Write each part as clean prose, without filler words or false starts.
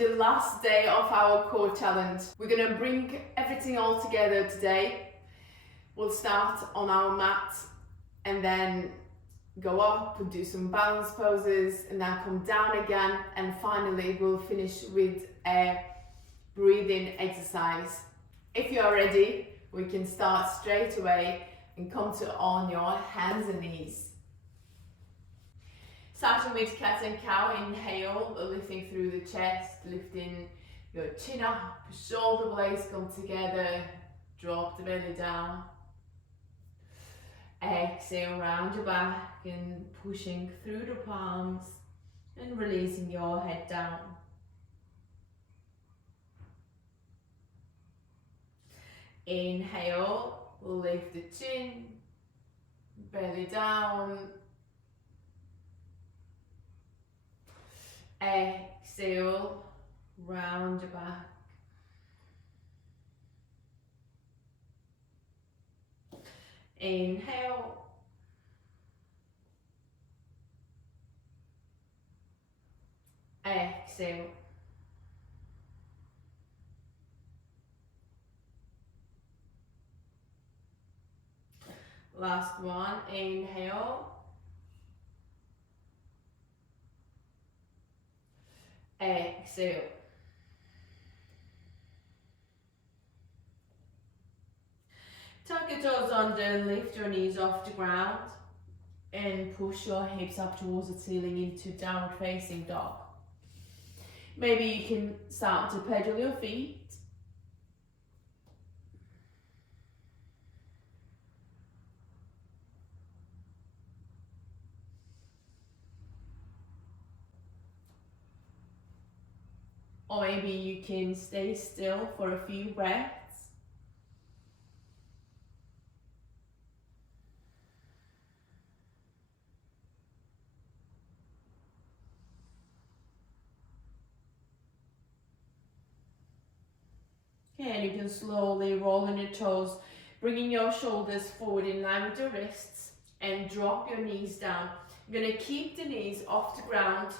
the last day of our core challenge. We're gonna bring everything all together today. We'll start on our mat and then go up and do some balance poses and then come down again, and finally we'll finish with a breathing exercise. If you're ready, we can start straight away and come to on your hands and knees. Starting with cat and cow, inhale, lifting through the chest, lifting your chin up, shoulder blades come together, drop the belly down. Exhale, round your back and pushing through the palms and releasing your head down. Inhale, lift the chin, belly down. Exhale, round your back. Inhale. Exhale. Last one, inhale. Exhale. Tuck your toes under, lift your knees off the ground and push your hips up towards the ceiling into downward facing dog. Maybe you can start to pedal your feet. Or maybe you can stay still for a few breaths. Okay, and you can slowly roll on your toes, bringing your shoulders forward in line with your wrists and drop your knees down. You're going to keep the knees off the ground,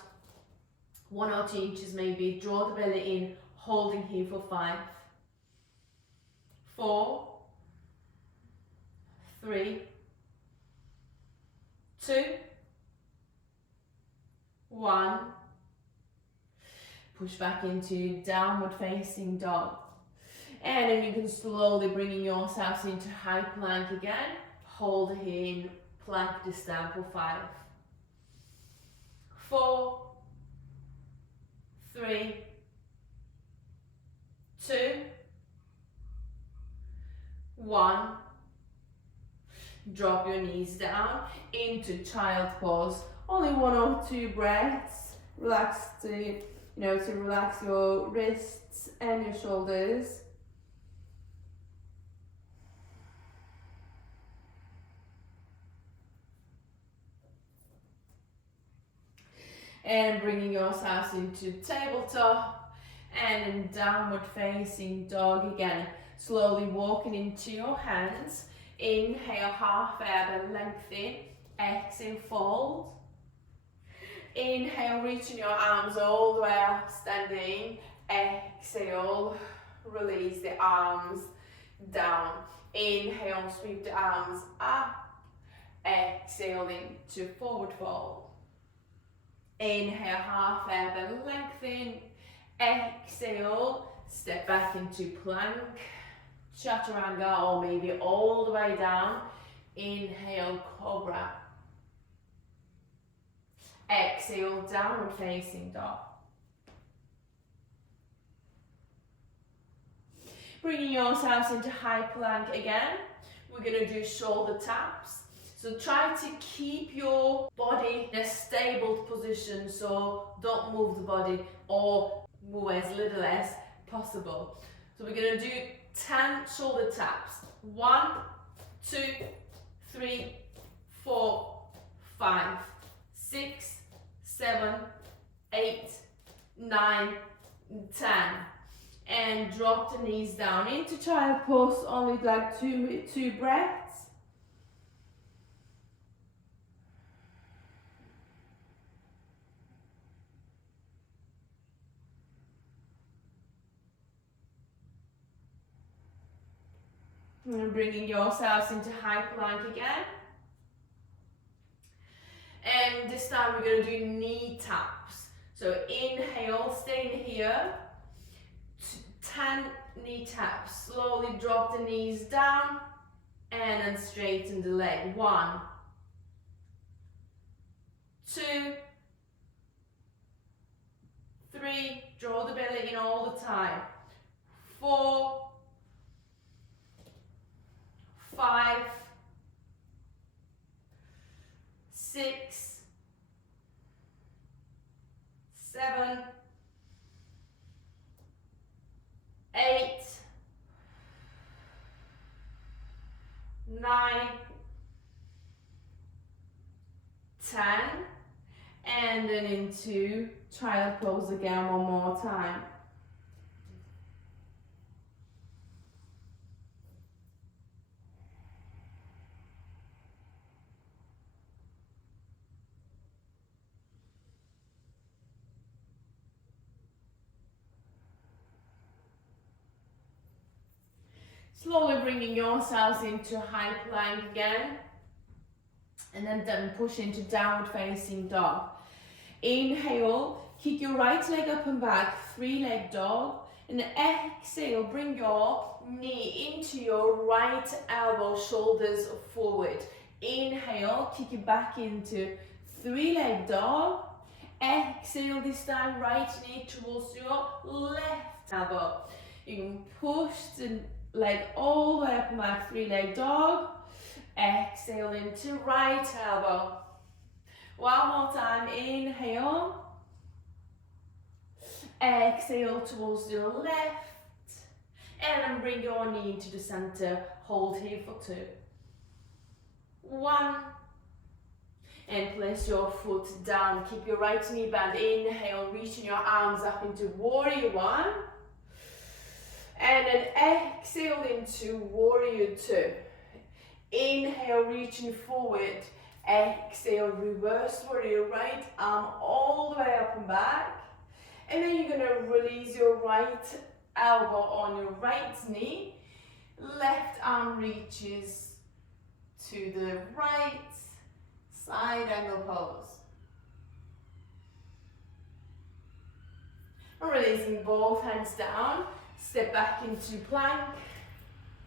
1 or 2 inches maybe. Draw the belly in, holding here for 5, 4, 3, 2, 1. Push back into downward facing dog. And then you can slowly bring yourselves into high plank again. Hold here in plank this down for 5, 4, 3, 2, 1. Drop your knees down into child pose. Only 1 or 2 breaths. Relax to relax your wrists and your shoulders. And bringing yourselves into tabletop and then downward facing dog again. Slowly walking into your hands. Inhale, half ebb and lengthen. Exhale, fold. Inhale, reaching your arms all the way up, standing. Exhale, release the arms down. Inhale, sweep the arms up. Exhale into forward fold. Inhale, half ebb and lengthen. Exhale, step back into plank, chaturanga, or maybe all the way down. Inhale, cobra. Exhale, downward facing dog. Bringing yourselves into high plank again. We're going to do shoulder taps. So try to keep your body in a stable position, so don't move the body or move as little as possible. So we're going to do 10 shoulder taps. 1, 2, 3, 4, 5, 6, 7, 8, 9, 10. And drop the knees down into child pose, only like two breaths. And bringing yourselves into high plank again. And this time we're going to do knee taps. So inhale, stay in here. 10 knee taps. Slowly drop the knees down and then straighten the leg. 1, 2, 3. Draw the belly in all the time. 4, 5, 6, 7, 8, 9, 10, and then into child pose again one more time. Slowly bringing yourselves into high plank again, and then push into downward facing dog. Inhale, kick your right leg up and back, 3-leg dog, and exhale, bring your knee into your right elbow, shoulders forward. Inhale, kick it back into 3-leg dog. Exhale, this time right knee towards your left elbow. You can push the leg all the way up and back, 3-leg dog. Exhale into right elbow. One more time, inhale. Exhale towards your left. And then bring your knee into the center. Hold here for 2. 1. And place your foot down. Keep your right knee bent. Inhale, reaching your arms up into warrior 1. And then exhale into warrior 2. Inhale, reaching forward. Exhale, reverse warrior, right arm all the way up and back. And then you're going to release your right elbow on your right knee. Left arm reaches to the right, side angle pose. Releasing both hands down. Step back into plank,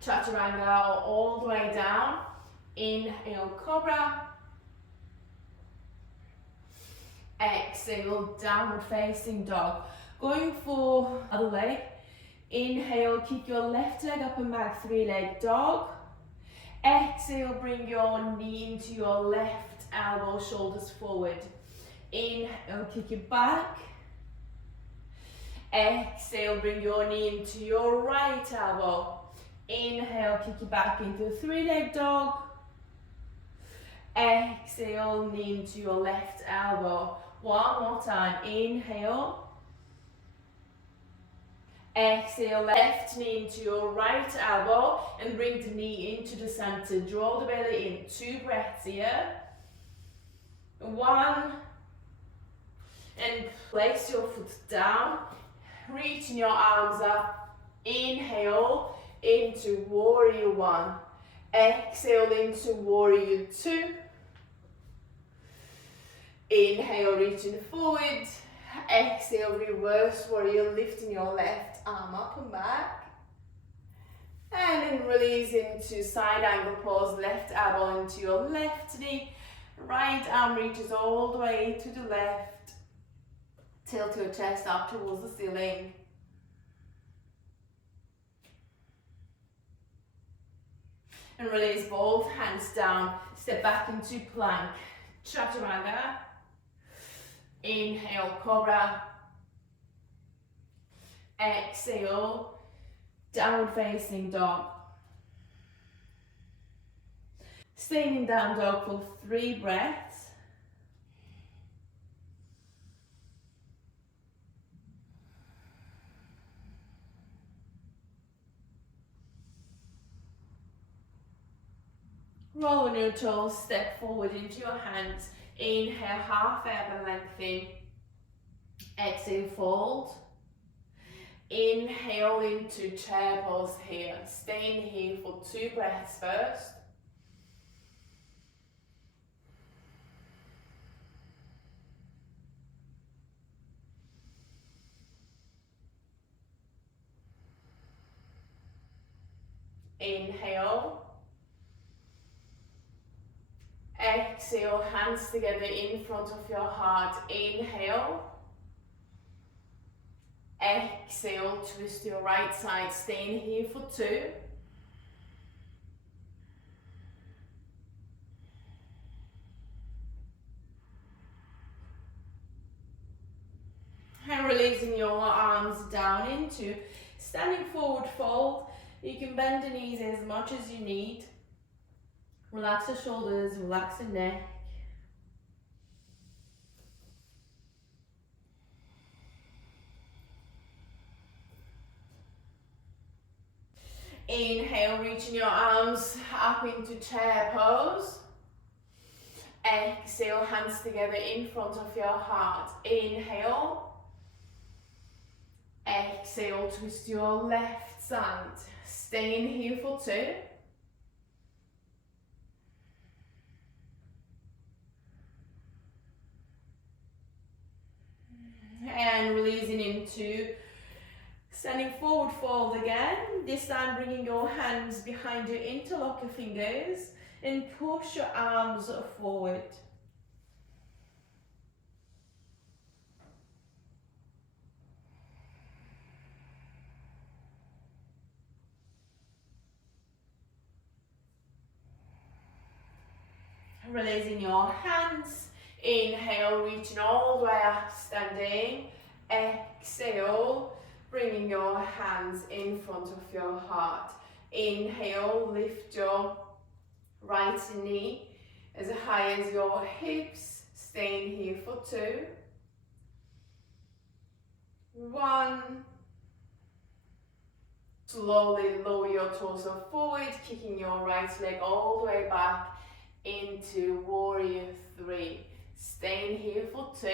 chaturanga all the way down. Inhale, cobra. Exhale, downward facing dog. Going for other leg. Inhale, kick your left leg up and back, 3-leg dog. Exhale, bring your knee into your left elbow, shoulders forward. Inhale, kick it back. Exhale, bring your knee into your right elbow. Inhale, kick it back into 3-leg dog. Exhale, knee into your left elbow. One more time, inhale. Exhale, left knee into your right elbow and bring the knee into the center. Draw the belly in. 2 breaths here. 1. And place your foot down. Reaching your arms up. Inhale into warrior 1. Exhale into warrior 2. Inhale, reaching forward. Exhale, reverse warrior, lifting your left arm up and back. And then release into side angle pose, left elbow into your left knee. Right arm reaches all the way to the left. Tilt your chest up towards the ceiling. And release both hands down. Step back into plank. Chaturanga. Inhale, cobra. Exhale, downward facing dog. Staying in down dog for 3 breaths. Roll on your toes, step forward into your hands. Inhale, half elbow lengthen. Exhale, fold. Inhale into chair pose here. Stay in here for 2 breaths first. Inhale. Exhale, hands together in front of your heart. Inhale. Exhale, twist your right side. Stay in here for 2. And releasing your arms down into standing forward fold. You can bend the knees as much as you need. Relax the shoulders, relax the neck. Inhale, reaching your arms up into chair pose. Exhale, hands together in front of your heart. Inhale. Exhale, twist your left side. Stay in here for 2. And releasing into standing forward fold again. This time bringing your hands behind you, interlock your fingers and push your arms forward. Releasing your hands. Inhale, reaching all the way up, standing. Exhale, bringing your hands in front of your heart. Inhale, lift your right knee as high as your hips. Stay in here for 2. 1. Slowly lower your torso forward, kicking your right leg all the way back into warrior 3. Stay in here for 2.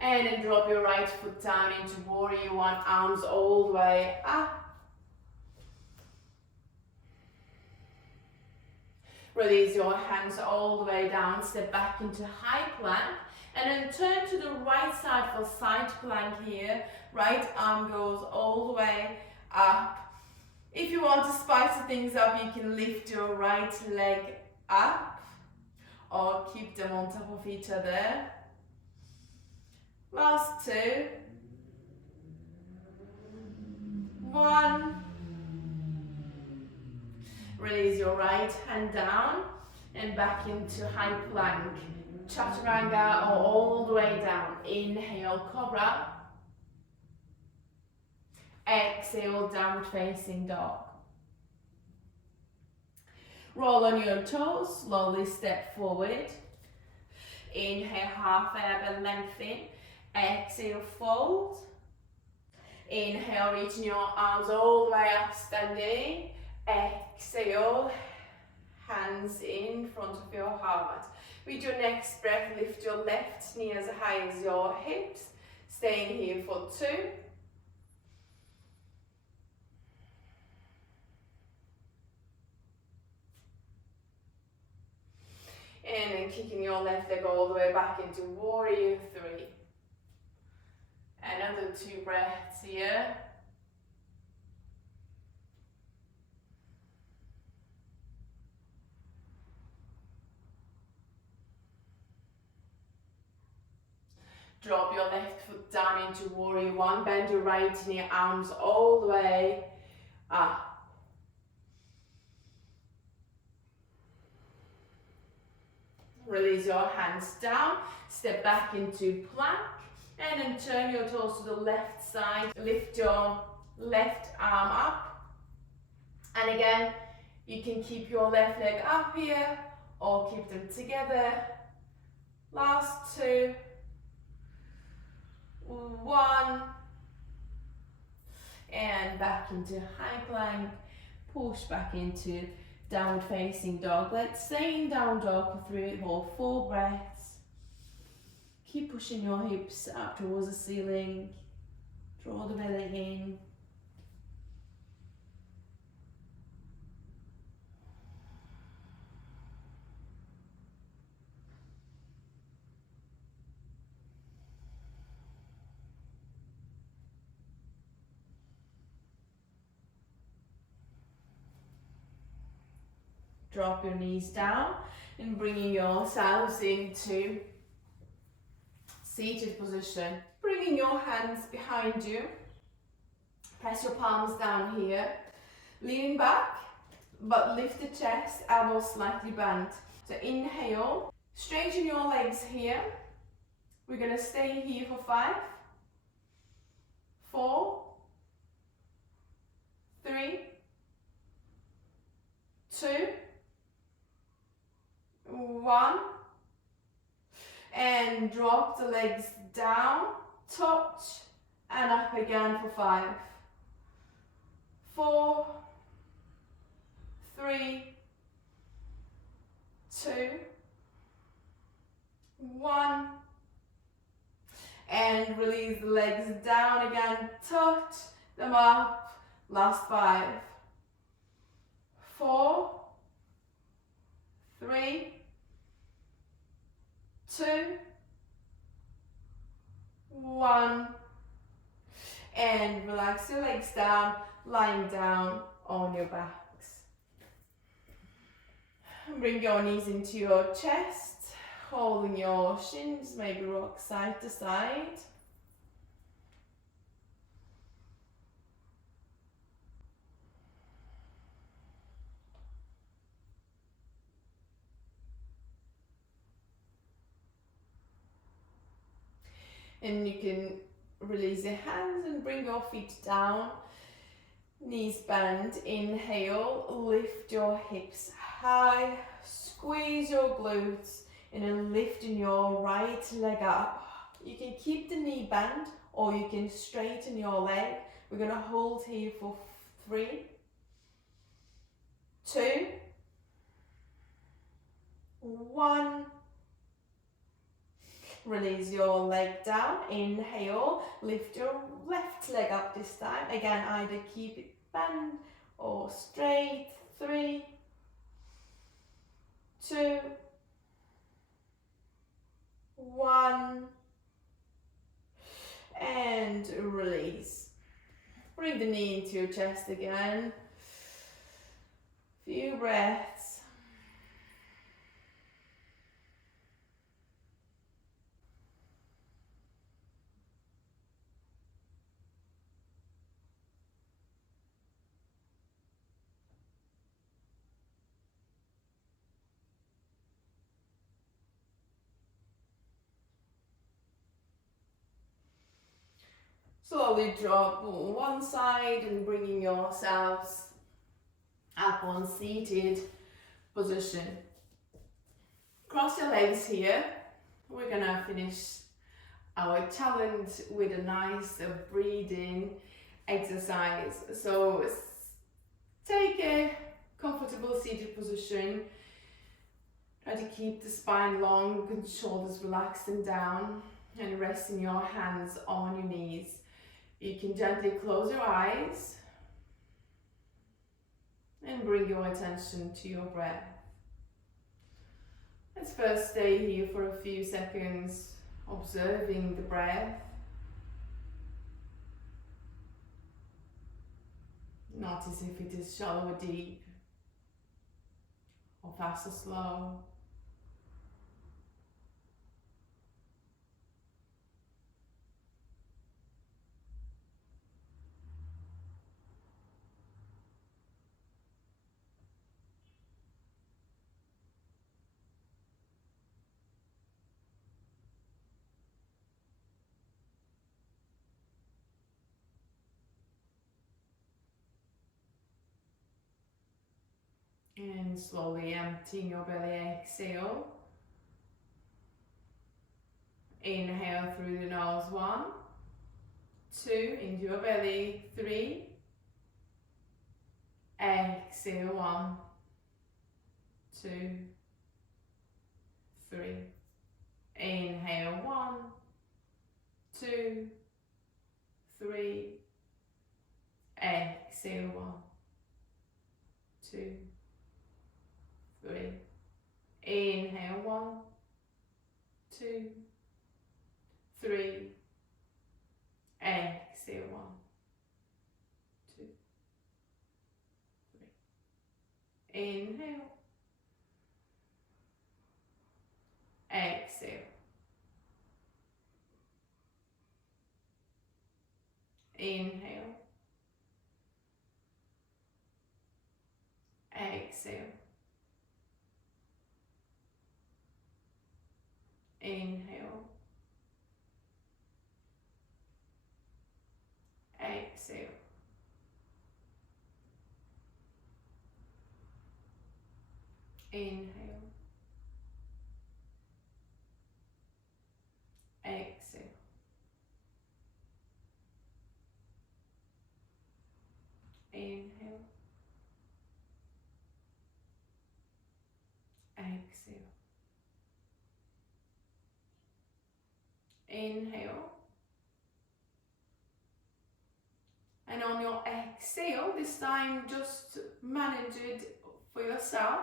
And then drop your right foot down into warrior 1, arms all the way up. Release your hands all the way down, step back into high plank. And then turn to the right side for side plank here. Right arm goes all the way up. If you want to spice things up, you can lift your right leg up or keep them on top of each other. Last 2. 1. Release your right hand down and back into high plank. Chaturanga or all the way down. Inhale, cobra. Exhale, downward facing dog. Roll on your toes, slowly step forward. Inhale, half ebb and lengthen. Exhale, fold. Inhale, reaching your arms all the way up, standing. Exhale, hands in front of your heart. With your next breath, lift your left knee as high as your hips. Stay in here for 2. And then kicking your left leg all the way back into warrior 3. Another 2 breaths here. Drop your left foot down into warrior 1. Bend your right knee, arms all the way up. Release your hands down, step back into plank, and then turn your toes to the left side. Lift your left arm up. And again, you can keep your left leg up here or keep them together. Last 2. 1. And back into high plank. Push back into downward facing dog. Let's stay in down dog for 3 or 4 breaths. Keep pushing your hips up towards the ceiling. Draw the belly in. Drop your knees down and bringing yourselves into seated position. Bringing your hands behind you. Press your palms down here. Leaning back, but lift the chest, elbows slightly bent. So inhale, straighten your legs here. We're going to stay here for 5, 4, 3, 2, 1, and drop the legs down, touch, and up again for 5, 4, 3, 2, 1, and release the legs down again, touch them up, last 5, 4, 3, 2, 1, and relax your legs down, lying down on your backs. Bring your knees into your chest, holding your shins, maybe rock side to side. And you can release your hands and bring your feet down. Knees bend. Inhale, lift your hips high, squeeze your glutes, and then lifting your right leg up. You can keep the knee bent or you can straighten your leg. We're going to hold here for 3, 2, 1. Release your leg down. Inhale, lift your left leg up this time. Again, either keep it bent or straight. 3, 2, 1, and release. Bring the knee into your chest again. Few breaths. Slowly drop one side and bringing yourselves up on seated position. Cross your legs here. We're gonna finish our challenge with a nice breathing exercise. So take a comfortable seated position. Try to keep the spine long and shoulders relaxed and down, and resting your hands on your knees. You can gently close your eyes and bring your attention to your breath. Let's first stay here for a few seconds, observing the breath. Notice if it is shallow or deep, or fast or slow. And slowly emptying your belly, exhale. Inhale through the nose, 1, 2, into your belly, 3. Exhale, 1, 2, 3. Inhale, 1, 2, 3. Exhale, 1, 2, 3. Inhale, 1, 2, 3. Exhale, 1, 2, 3. Inhale. Exhale. Inhale. Exhale. Inhale. Exhale. Inhale. Exhale. Inhale. Exhale. Inhale. And on your exhale, this time just manage it for yourself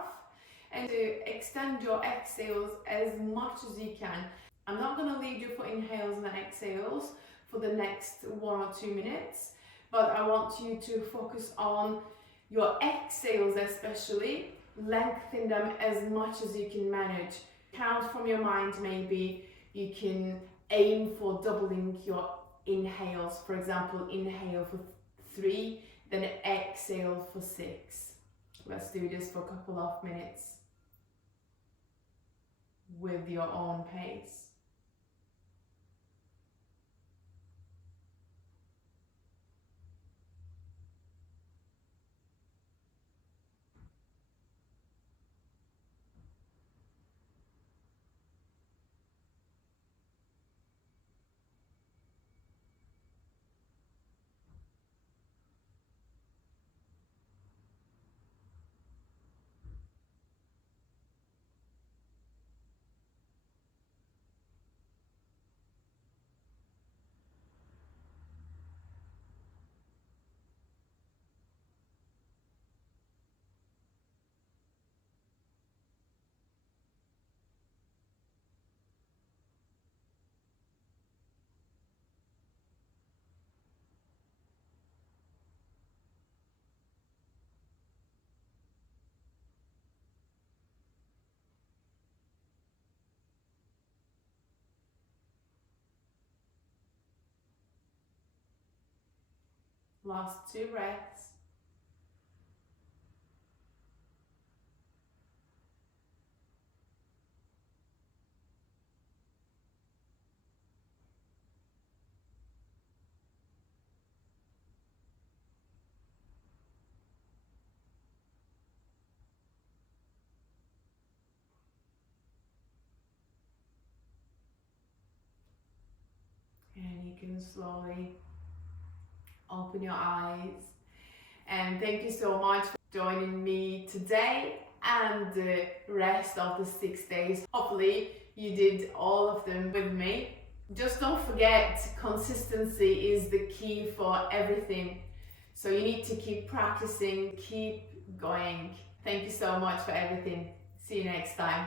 and to extend your exhales as much as you can. I'm not going to lead you for inhales and exhales for the next 1 or 2 minutes, but I want you to focus on your exhales especially. Lengthen them as much as you can manage. Count from your mind, maybe you can aim for doubling your inhales. For example, inhale for 3, then exhale for 6. Let's do this for a couple of minutes with your own pace. Last 2 breaths. And you can slowly open your eyes. And thank you so much for joining me today and the rest of the 6 days. Hopefully you did all of them with me. Just don't forget, consistency is the key for everything. So you need to keep practicing, keep going. Thank you so much for everything. See you next time.